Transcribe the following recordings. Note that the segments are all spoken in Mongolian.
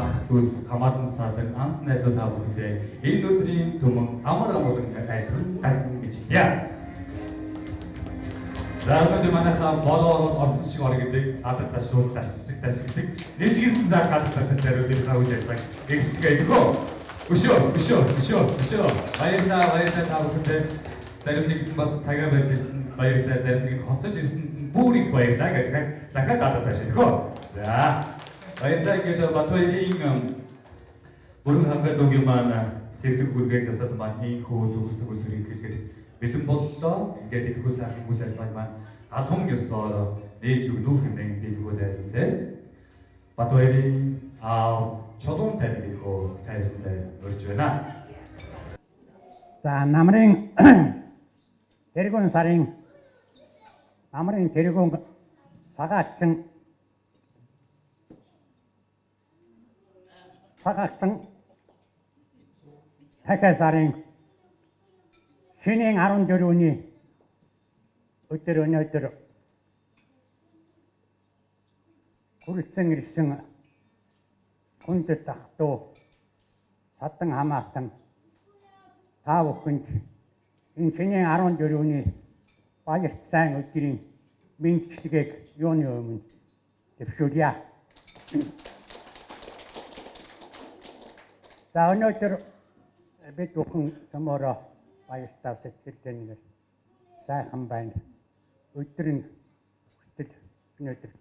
ах дүүс хамаатан садан амт найзууд та бүхэндээ энэ өдрийн түмэн амар амгалан айхан гимжлээ. За өнөөдөр манайхаа болоор орсон шиг ор гэдэг алдар ташуул тасрэг гэдэг нэгжсэн цаг алдар ташаал хариултын үйл ажиллагааг эхлэцгээе гоо. Өшөө. Баярлалаа та бүхэндээ зарим нэгэн бас цагаа барьж ирсэн баярлалаа, зарим нэг хоцож ирсэн бүр их баярлалаа гэж дахиад алдар ташаал гоо. За баярлалаа гэдэг Батбаягийн бүрэн хангаад өгийн маань сэргэлэг бүргээх ёсол маань ийхүү төгсдөг үлгэрийг хэлгээд бэлэн боллоо. Ингээд идэвхтэй сайхан үйл ажиллагааг маань алхам ёсоор нээж өгнөх хэмээн дэлгүүд байсан те. Батбаягийн чулуун тавилгыг тайсантай урьж байна. За намрын тэргүүн сарын намрын тэргүүн цагаатсан дахиад сарын шинийн 14-ний өдөр өнөөдөр хүрсэн ирсэн хүндэт ах トゥ садан хамаатан та бүхэнд энэ шинийн 14-ний баярт сайн өдрийн мэндчилгээг юуны өмнө дэвшүүлье. За өнөөдөр бид бүхэн цомороо баяртаа сэтгэлдээ нэг сайхан байна. Өдөр нь хүртэл өнөөдөр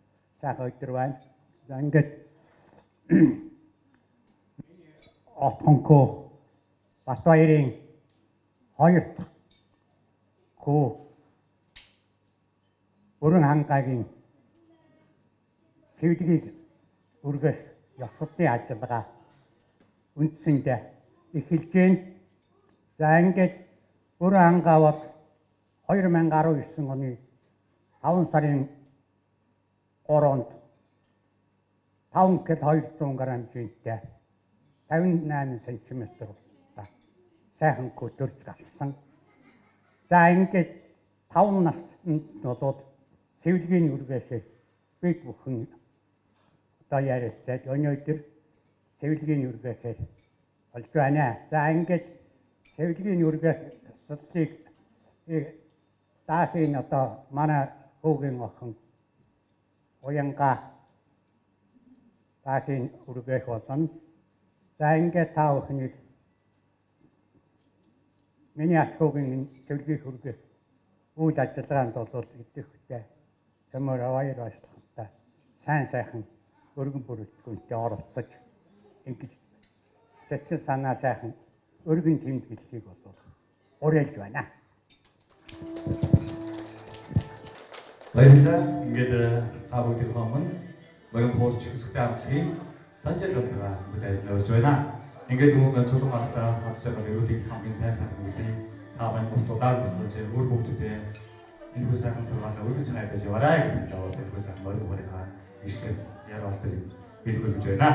сайхан өдөр байна. За ингээд отонко Батбаягийн хоёр дахь хүү бүрэн хангагийн сэвлэгийг үргэх ёсодын ажиллагаа үндсэндээ эхэлж байна. За ингээд бүрэн хангаавад 2019 оны 5 сарын 3-нд 5 кг 200 г жинтэй 58 см сайхан көтөрж гарсан. За ингээд 5 наснд нодод сэвлэгийн үргээсээ бид бүхэн одоо ярилцаж өнөөдөр сэвлэгийн үргээсээ болж байна. За ингээд сэвлэгийн үргээс судалыг даахын одоо манай хүүгийн охин уянга даахын үргээх болсон. За ингээд та бүхнийг миний ахуугийн сэвлэгийн үргээх үйл ажиллагаанд бол идэвхтэй цомор баяр баясгалантай сайхан өргөн бүрэлдэхүүнтэй оролцож ингэж сэтгэл санаа сайхан өргөн тэмдэглэлийг бол уриалж байна. Баярлалаа. Ингээд та бүхэн хомон багийн хуурч хэсэгтэй амтлын санжил хамтраа бүтэйсэн өрж байна. Ингээд мөн чулуун ахта хатж байгаа өрөөлийг хамгийн сайн үсэйг та байна мөртудаа бисэж өөр бүгдээ энэ хүү сайхан сургаалаа өргөж найдаж яваарай гэдэг нь бас энэ хүү сайхан морин хаа ишгээр яраалтыг хэлбэрж байна.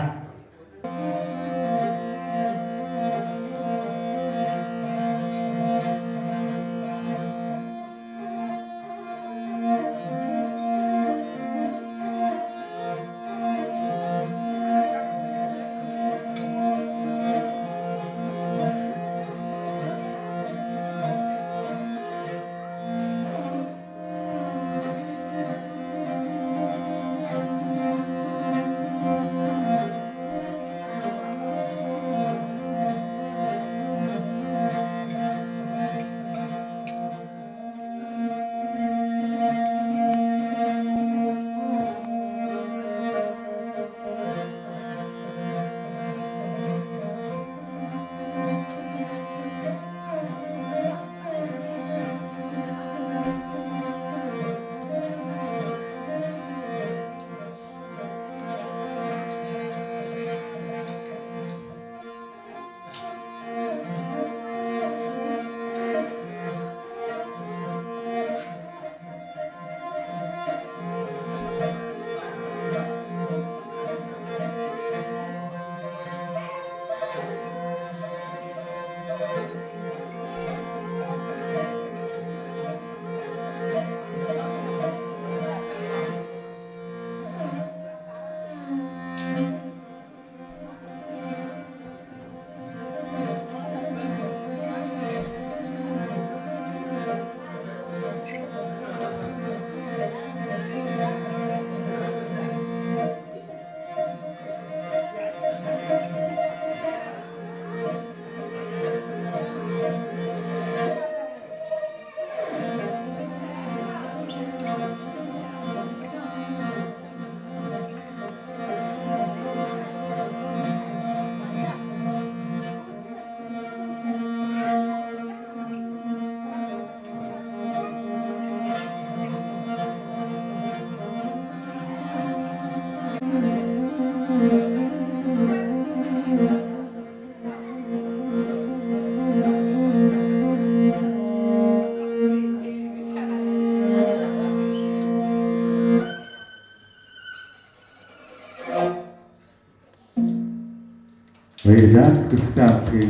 баярлалаа. Хүстэй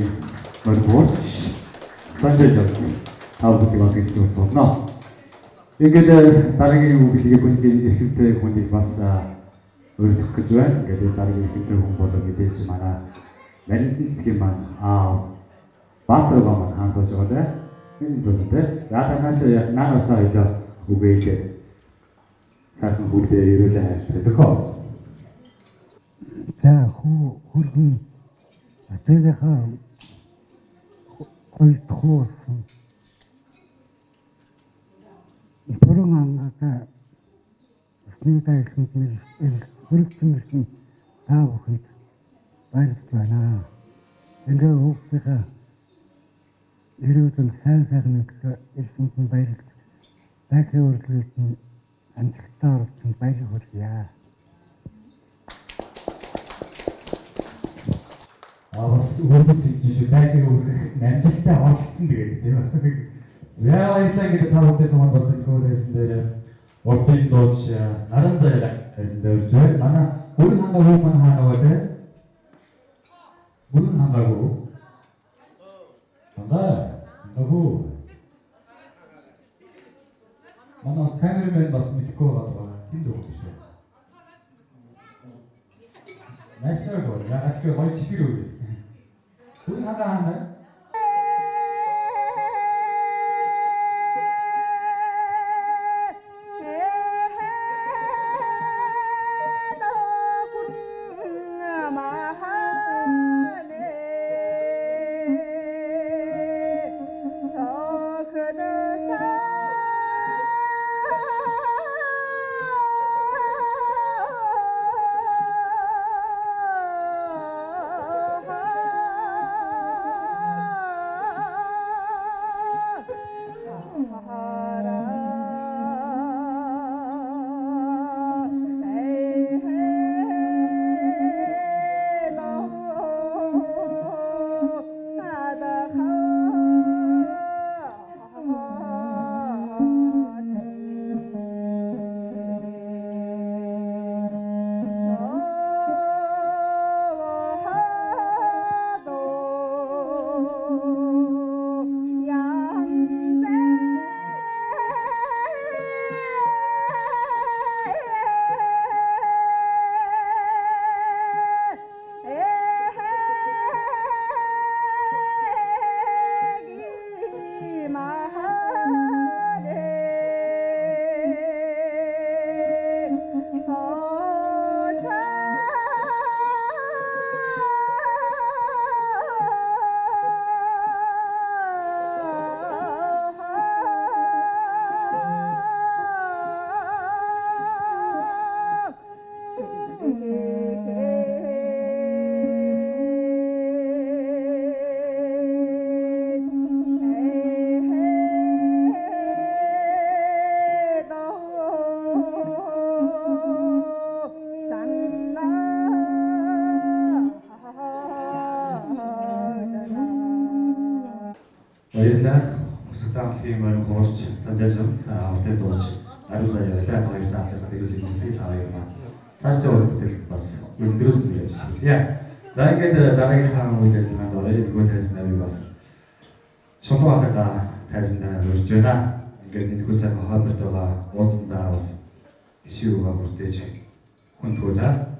мөргөөч санджиж тав бүхий бас гэж бодно. Ингээд дараагийн үгэлгээ бүнгийн эрхэмтэй хүнийг бас өөрөлдөх гэж байна. Ингээд дараагийн эрхэмтэй хүн болоо мэдээж манай Валентинсгийн маань Баатар маань хаансаж байгаа дээ. Энэ зүйлтэй. Яатанаас наасаа хийж үгээгээ сайхан бүлдээ ирүүлээ хайртай дөхөө. За хүрхэн тэрхээ ойлтхоосон бүрэн ангата снийтай хэлмэл хүрэгчмэрсэн таа бүхэнд баярлж байна. Ингээ хүүхдийнхээ ирээдүйн сайн сайхныг ирсэнд нь баярлж дахин үргэлжлүүлж амжилттай оролцсон баяр хүргье. Бас өөрөөс жишээ байгийн үргэх амжилттай оролцсон тэгээд тийм бас. За баярлалаа гэдэг та бүхэн маань бас энэ хөөсөн дээр урдын дууч наран заяа гэсэн дээр зөв манай бүрэн хангаагүй маань хаагаа те. Бүрэн хангаагүй. Хангаагүй. Манай камерамен бас мэдгүй байгаа. Тэнд өгөх шүү. Машаагүй яагаад гэвэл хоёр чихэр үү. Бүрэн хангаа. Баярлалаа. Хүсэлтийн маань хоорч санджаж авдаг дууч наран заяа баярлалаа. Хоёр цаашаа хэрэглэх юмсыг тавья маа. Тааштай үргэлжлэл бас өндөрөөс нь явж хэлье. За ингээд дараагийнхаа үйл ажиллагаанд оръё. Нөгөө тайсан авиг бас чулуу ахага тайсандаа өрж байна. Ингээд энэ хүсээ хаваарт байгаа уулзсандаа бас гişүүгээ бүрдээж хүндгүүлээ.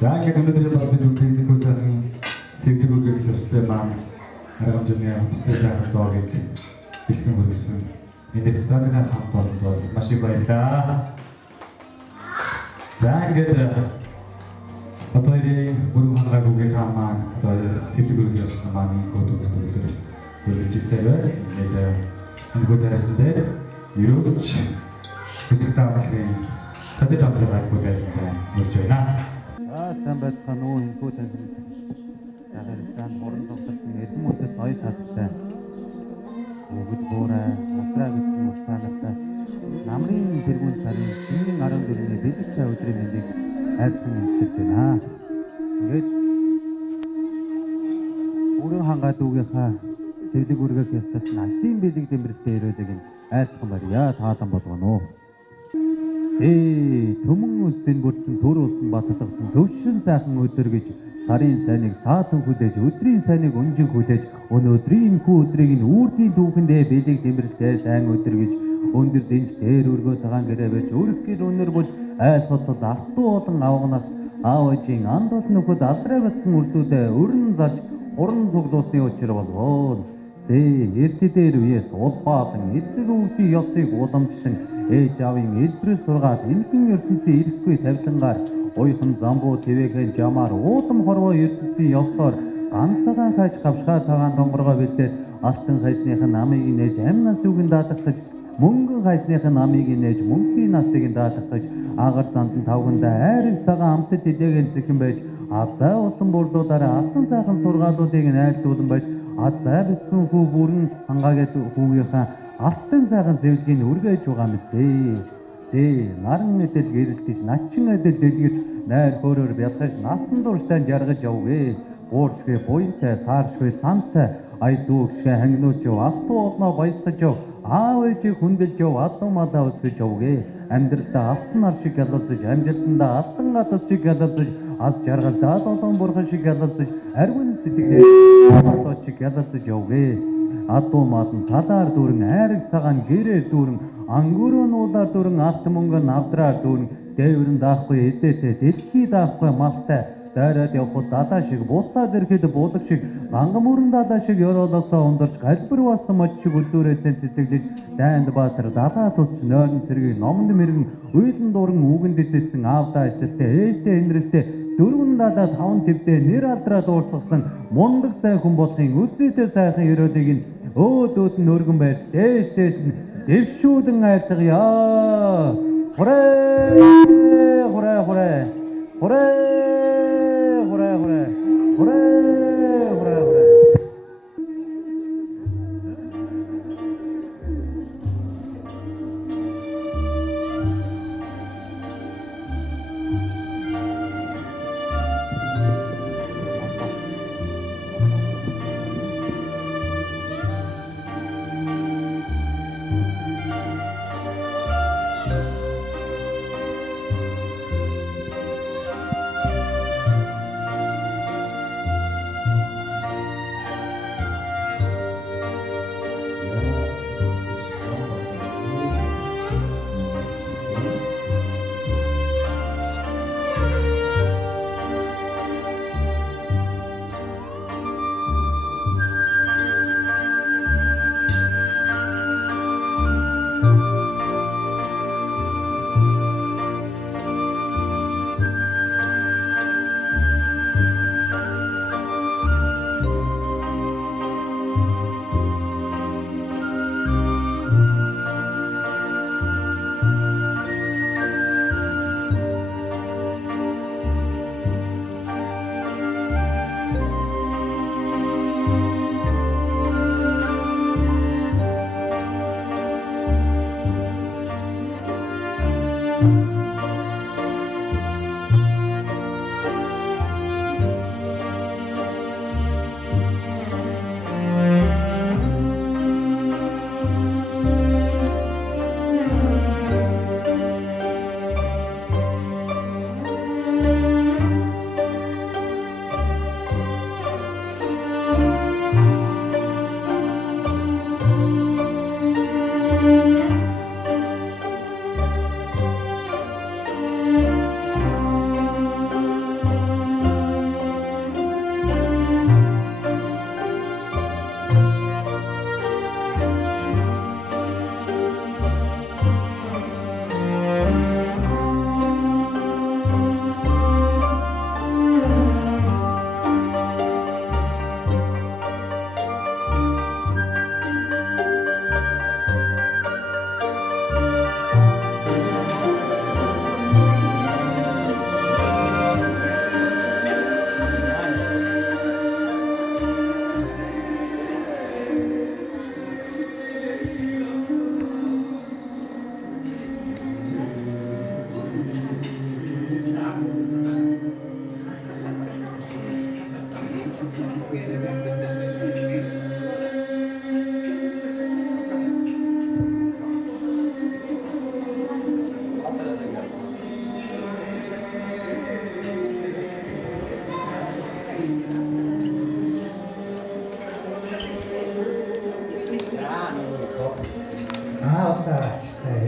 За ингээд өнөөдөр бас бидний техникийн сэвдэг үргэлж өсөлтөө маань аргамжны хөтөлбөр зоогийг бэлтгэн хүргэсэн. Энд стадионын хамт олонд бас маш их баярлалаа. За ингээд одоо энэ бүрэн хангаагийн маань одоо сэвдэг үргэлж өсөлтөө маань хөтөлбөр төрлөөр үргэлж ирсээр ингээд энэ хөтөлбөрт дээр ерөөч өсөлтөө авахын сажид амтлага бүтэсэнтэй мөрж байна. Сайн байцгаана уу энэ хөтөлбөр Ягэрсан хорон тогтсон эдмүүдэд ноён таттай өгд буурай автраа гэсэн уштаантай намрын тэргүүн сарын 14-ний бэлэгтэй өдрийн мэндийг хайрцан мэдчилж байна. Ингээд бүрэн хангаа дүүгийнхаа сэвлэг үргэх ёстос нь ашийн бэлэг дэмбэртэй ирээдэг нь айлтхан барья таалан болгоно уу. Төмөн үлдэн бүрдсэн төр улсын батлагдсан төвшин сайхан өдөр гэж сарын сайныг саатан хүлээж өдрийн сайныг өнжин хүлээж өнөөдрийн хүү өдрийг нь үрдийн түүхэндээ бэлэг дэмбэртэй сайн өдөр гэж өндөр дэнж дээр өргөө цагаан гэрээ байж өрх гэр өнөр бол айл хотод алтуу олон авганаас аав ээжийн андуул нөхөд алдраа батсан үрдүүдээ өрн зарж уран цуглуулсны учир болгоо. Эртдээр үеэс улбаатан эцэг өвчийн ёсыг уламжлан ээж аавын элбэрэл сургаад энхэн ертөнцийн ирэхгүй тавилангаар уйхан замбуу твэхэн жамаар уудам хорвоо ертөнцийн ёсоор ганцхан хайж гавшгаа цагаан донгоргоо бэлдээд алтан хайсныхын намыг нээж амнаас үгэн даатгах мөнгөн хайсныхын намыг нээж мөнхийн насыг даатгах агаар зандан тавгандаа айраг цагаан амтд идээгэн зэхэн байж азаа улан бурлуудаараа алтан сайхан сургаалуудыг найрдуулан байж азаа битсэн хүү бүрэн хангаагээд хүүгийнхаа алтан сайхан зэвлэгийг үргэж байгаа мэдээ. Наран мэдэл гэрэлтэж начин мэдэл дэлгэж найр хөөрөөр бялгаж насан туршдаа жаргаж явгээ. Уурчгүй буйнтай саарчгүй сантай айдуугшээ хангинууч яв алтуу олноо баясгаж яв аав ээжийг хүндэлж яв адуу малаа өсгөж явгээ. Амьдралдаа алтан ар шиг ялалзаж амжилтандаа алтан гадал шиг ялалзаж аз жаргалдаа долоон бурхан шиг ялалзаж арвин сэтгэлээ хамаатаа шиг ялалзаж явгээ. Адуу мал нь талаар дүүрэн айраг цагаан гэрээр дүүрэн ангөрөө нуулаар дүүрэн алт мөнгөн авдраар дүүрэн дээврэн даахгүй эдээтэй дэлхий даахгүй малтай дайраад явход дадаа шиг буцаад ирэхэд булаг шиг ганган мөрөн дадаа шиг ёроолосоо ундарч галбир болсон мод шиг үлдүүрээсээ цэцэглэж дайнд баатар дадаа тус нойрон цэргийг номонд мэрэгэн уйлан дуран үгэнд дэдсэн аавдаа ишэлтэй ээжтэй инрэлтэй дөрвөн дадаа таван твдээ нэр алдраа дуурсгасан мундаг сайн хүн болохын үсээтэй сайхан өрөөдийг нь өөдөөд нь өргөн байж дээшээс нь дэвшүүлэн айлтгая. Хүрээ хүрээ хүрээ хүрээ хүрээ хүрээ хүрээ хүрээ хүрээ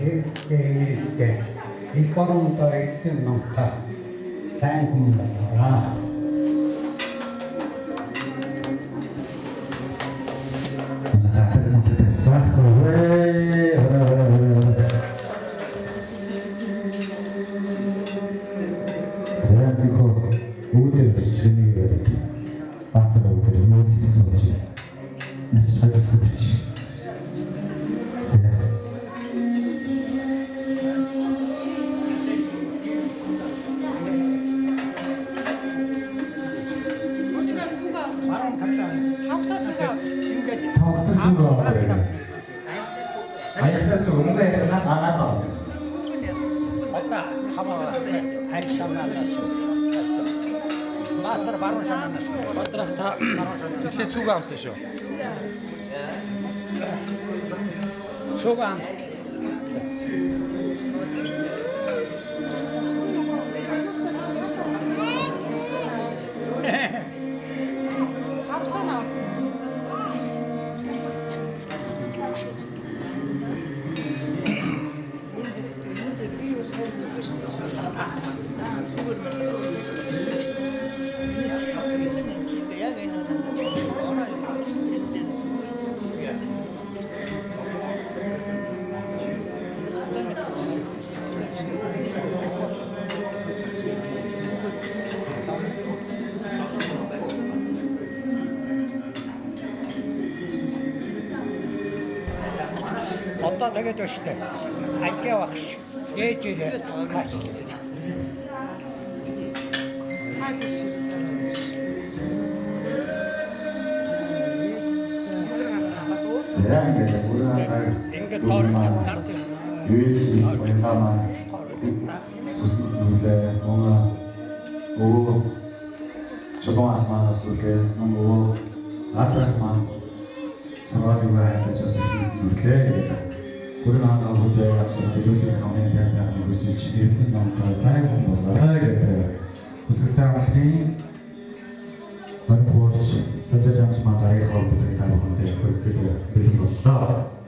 ээлжтэй их орондоо эдгээр номтой сайн хүн байна. 소감. Одоо тэгээд өштэй. Ажгаа багш. Ээж ирээ. За ингээд бүрээ ингээд тоормоо. юуж баянаа үсэг нүлээ мөн оо чулуун ахмаас үгүй нөгөө адрахман сороогийн хайцаас нүлээ бүрэн хангаа бүдээ асуу хэлүүлэх хамгийн сайн хүсэж ирэх номтой сайн хүн болоо гэдэг үсэгтэй амтны Орхош сэтэж амс матай хавбудаг тавхантай хөрөхөд бэлэн боллоо.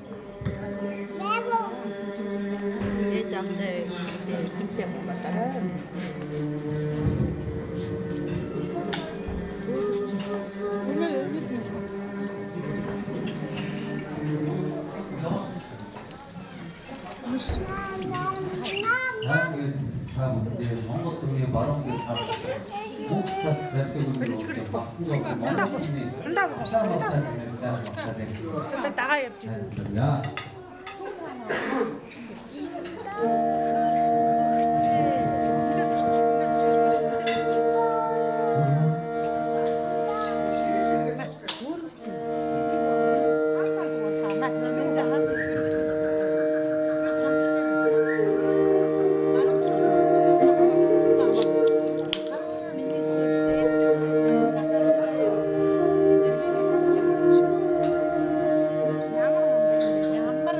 Ээжтэй гинтэй батараа. Монгол төрний баруун гэр хавь Муцас зэрэг дагаа явж яа. ямар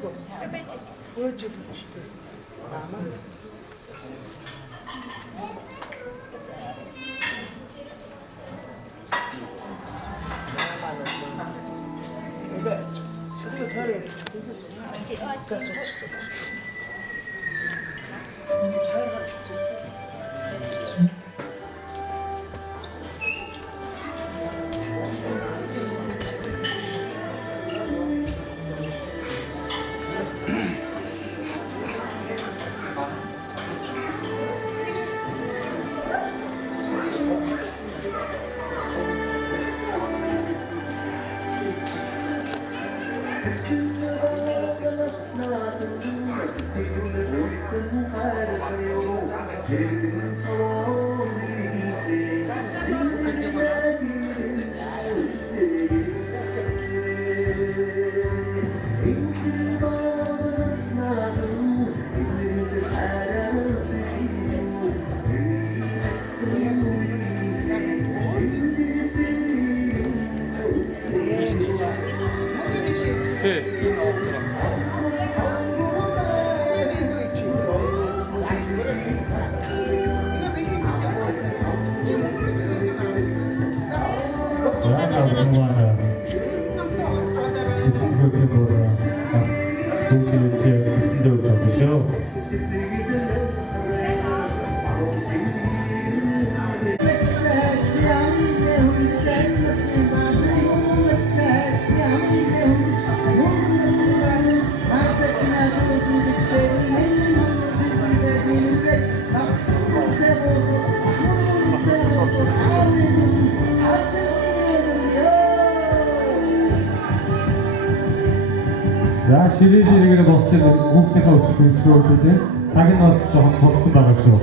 그리고 보여주고 싶대. 마마. 이거 지금 털을 За ширээ босч хүүхдийнхээ өсөлт хөгжгөө тийм цаг нь бас жоохон тулцсан байгаа шүү.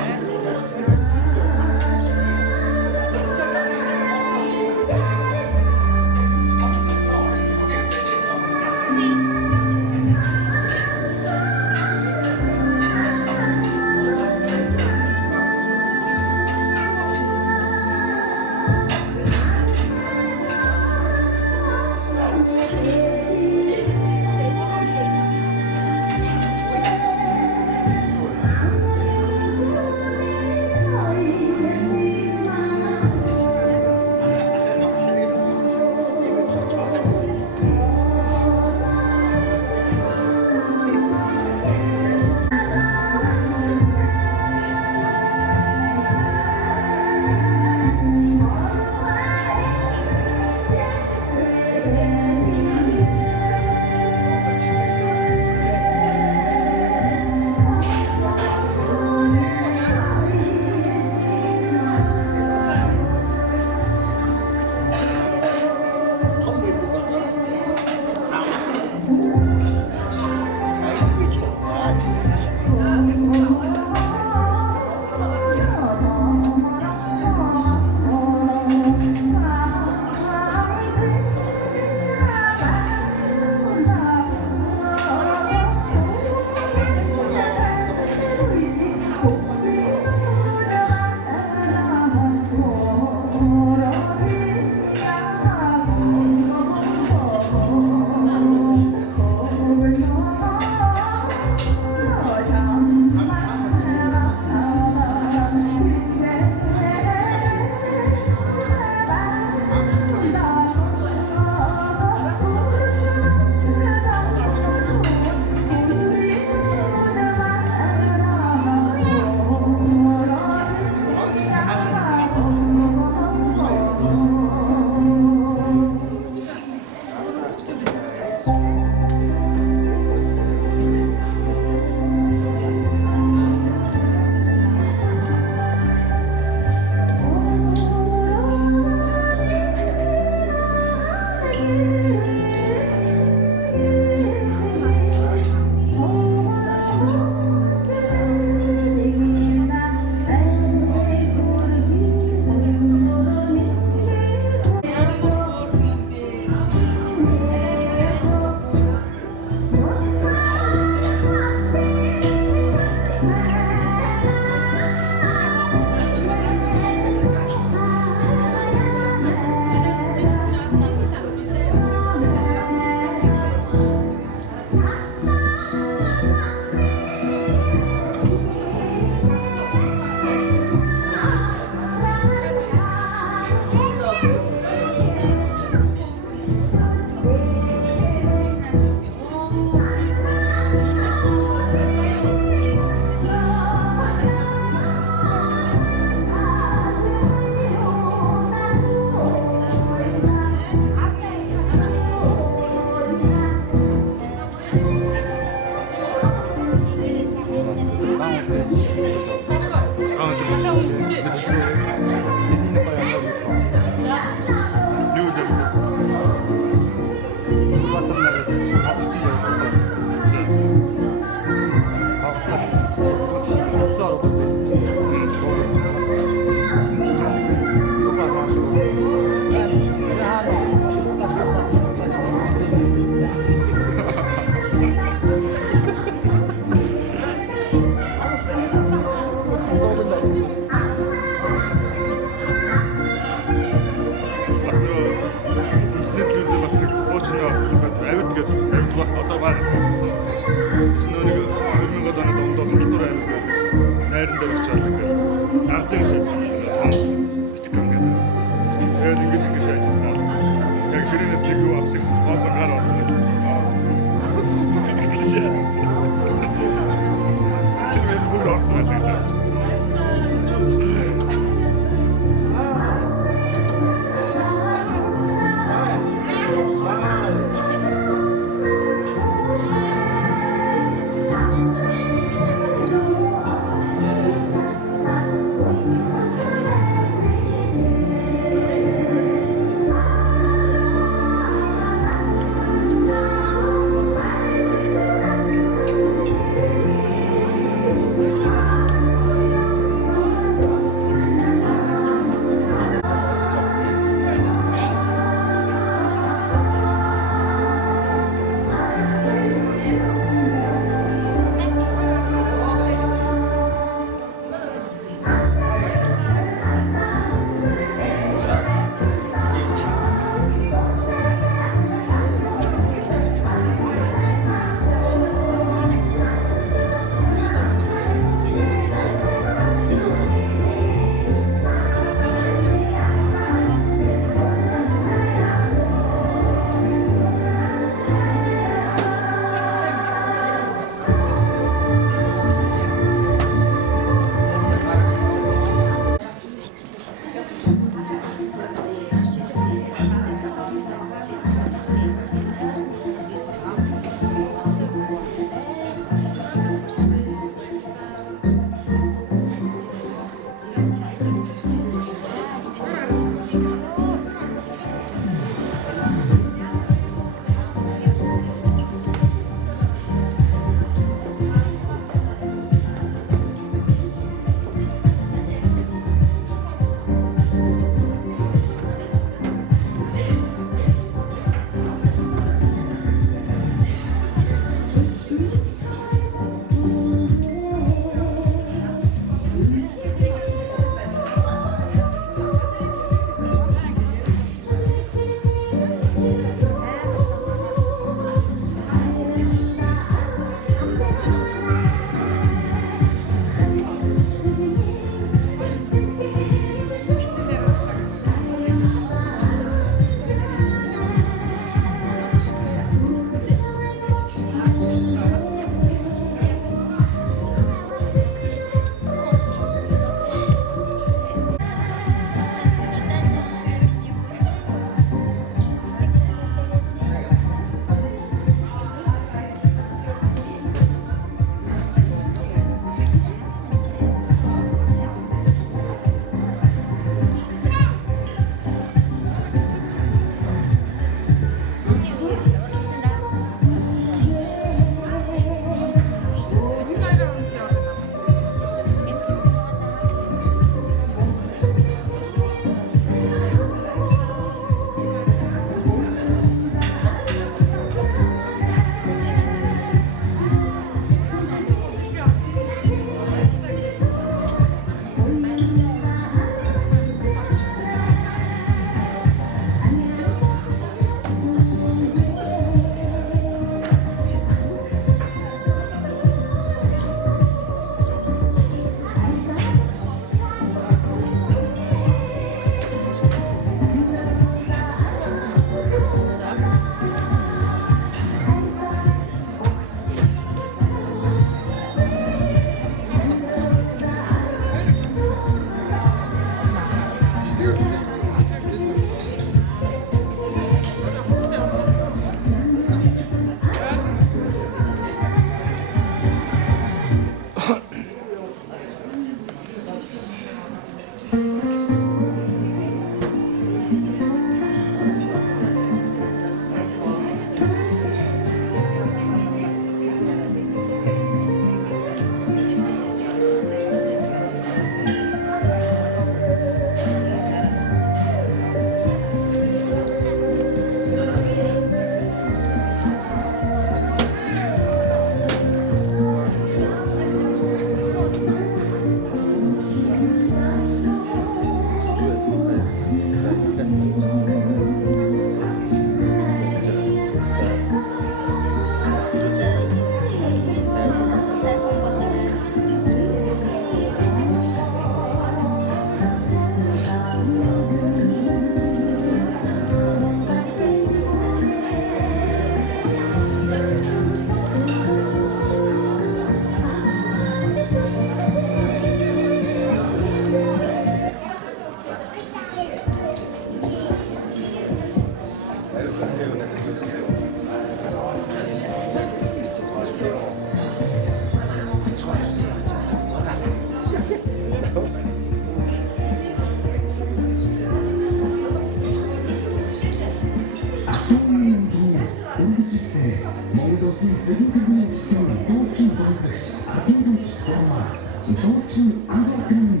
Дуучин анхны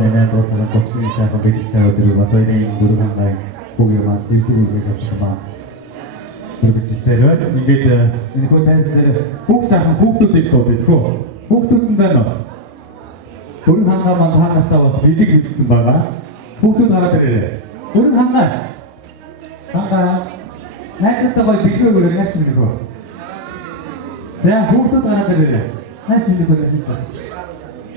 내내 너서는 곱씹이 сайхан бэлтгэл өдрийг одоо энэ дөрөв хангагийн бүгд маш YouTube-ийг хасчихсан. Бүгдээсээ ингээд энэ хөө таньсаар бүх сайхан хүүхдүүдийг дуудчихгүй. Хүүхдүүд нь байна уу? Дөрөв хангаа маань хаанатаа бас бэлэг үлдсэн байгаа. Хүүхдүүд хараад ирээ. Дөрөв хангаа. Хангаа найзтай гой бэлгөөгөр яасан гэсэн. За хүүхдүүд хараад ирээ. Хайшин дээр байна.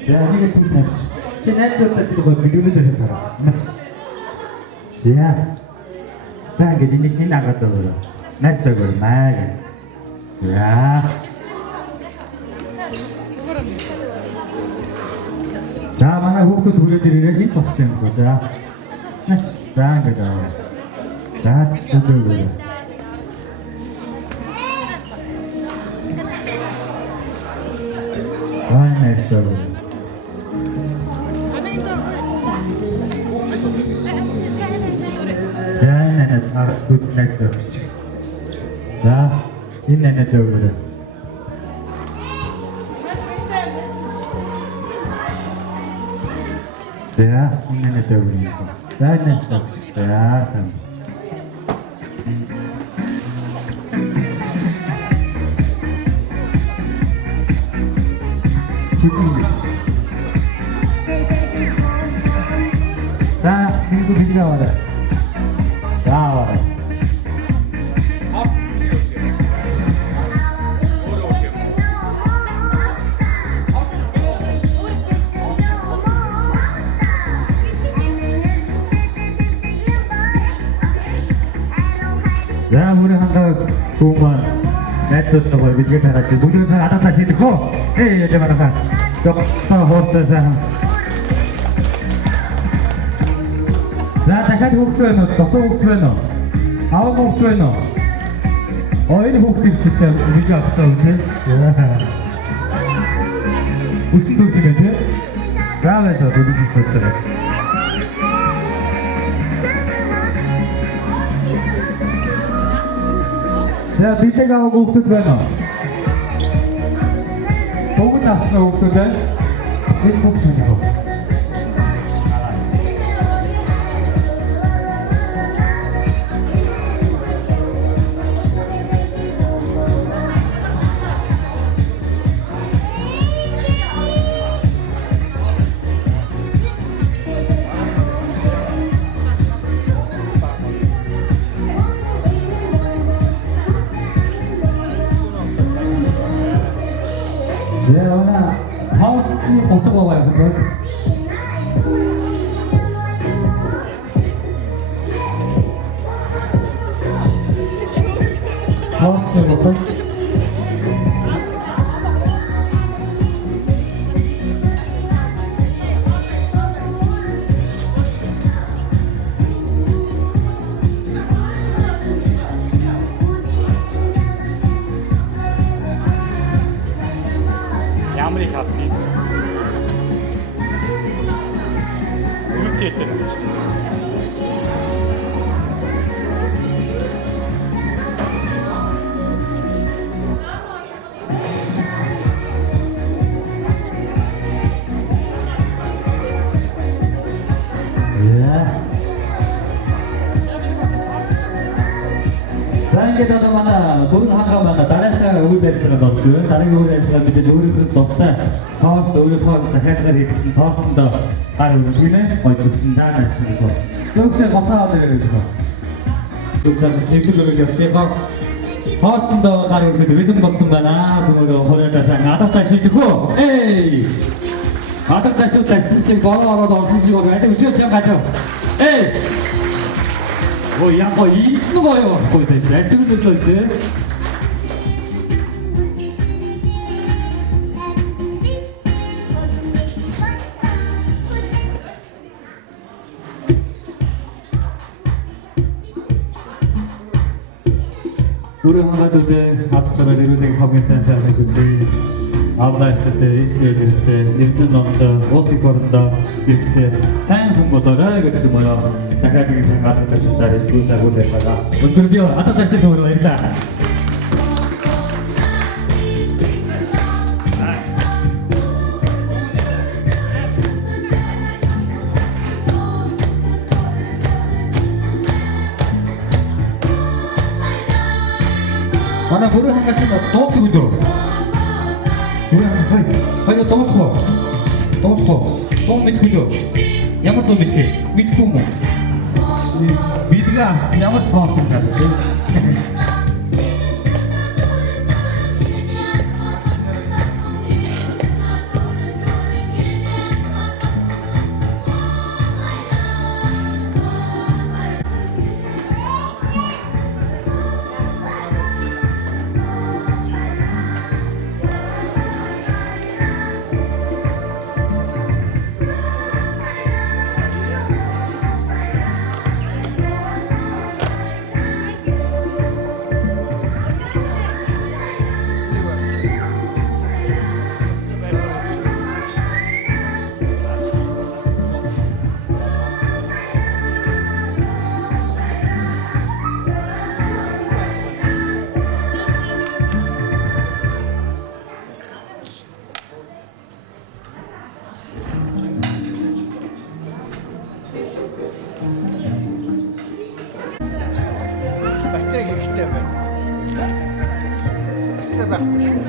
За нэг юм тавьчих. Чи найзтай гой бэлгөөнөө хараа. Маш. За ингээд энийг хин агаад байгаа. Найзтай гой маа. За манай хүүхдүүд хүрээд ирээ хин цогч юм байна. За. Маш. За ингээд аа. За дөрөв. Найзтай гой. За энэ ард найзтай өгч. За энэ нэнэтэй өгөөрэй. За энэ нэнэтэй өгөөрэй. За найзтай өгч. За сайн. За 이거 비디오 와라. 자 와라. 자 우리 한가 좋은 найзуудтай гоё билгээ тараач. Бүгд та адаа шийдэх үү? Ээ ямараа. Доктор хоолтойсан. За дахиад хүүхд байна уу? Доктор хүүхд байна уу? Аав хүүхд байна уу? Энэ хүүхдийг чицээ билгээ авчихсан үү? Үсэг дүүгээ тий. За байлаа дүүгээ сэтэрэ. За билэг авах хүүхд байна уу? Бүгд авсан хүүхд байна. Энэ хүүхд байна уу? Ona halkı fotoğraf olarak halkı fotoğraf Ямрыг хавтыг үүртэй гэж. За ингээд одоо манай дөрөв хангаа манай дараагийн үйл ажиллагаанд орж байна. Дараагийн үйл ажиллагаа бид өөрийнхөө дуртай тоолт өөрийнхөө захиалгаар хийсэн тоолтонд гар үргэлжлэнэ. Гойдсон даана шиг байна. Зөвхөн готаа дээр гэх юм. Зөвхөн сэвлэг ястайгаа тоолтонд гар үргэлж бэлэн болсон байна. Зөвхөн хойноосаа надад шийдэх үү? Эй! надад шийдэх гэсэн шиг бороо орсон шиг байна. Өшөө чам гадаа. Эй! 뭐 양거 이치는 거예요. 거기서 얇은 데서 이제 Бүрэн хамгаалалтын хатж байгаа нэрүүдийг хамгийн сайн сайхан хүсье. Авлаатай, ижлэлтэй, эрдэнэ номдоо, улс их орондоо ихтэй сайн хүн болоорой гэсэн юм аа. Дахиад нэг сайн гадагштай хэлбүүсээ хүлээх байгаа. Өнөөдрийн атаа ташиг зүгээр баярлалаа. Манай бүрэн хангалтын дууг өгдөө. Хайда тоохоо. Том мэдгүй. Ямар том мэдээ? Мэдгүй юм уу? Бидгээ ямар тоосон цаад тийм. Батарей хэрэгтэй байна. Батарей байхгүй шүү.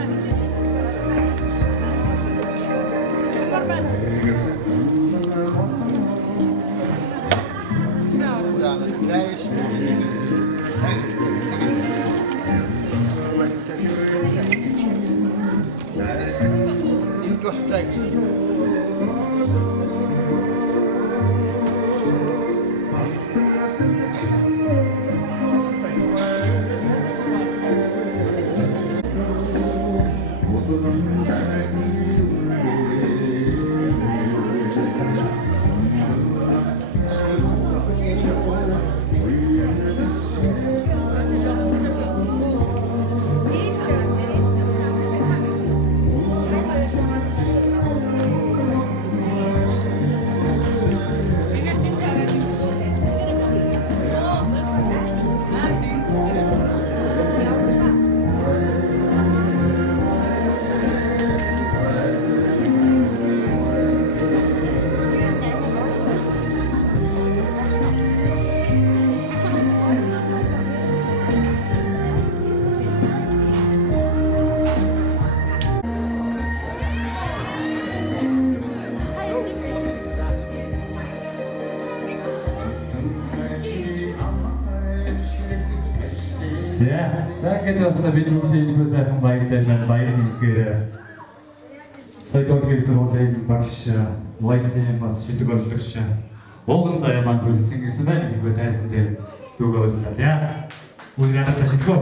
За ингээд бас бидний энэ сайхан баяртай байна. Баярын үгээр Тойдгийн сургуулийн багш Лайсэн бас шилдэг болгогч Ууган заяа маань хүрэлцэн ирсэн байна. Ингөө тайсан дээр дүүгээ уулзалаа. Үгүй яагаад ташиггүй.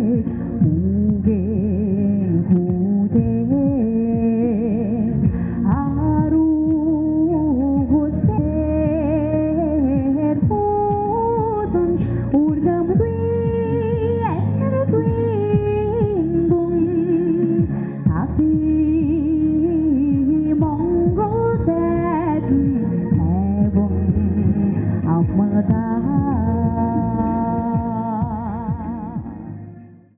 Bye.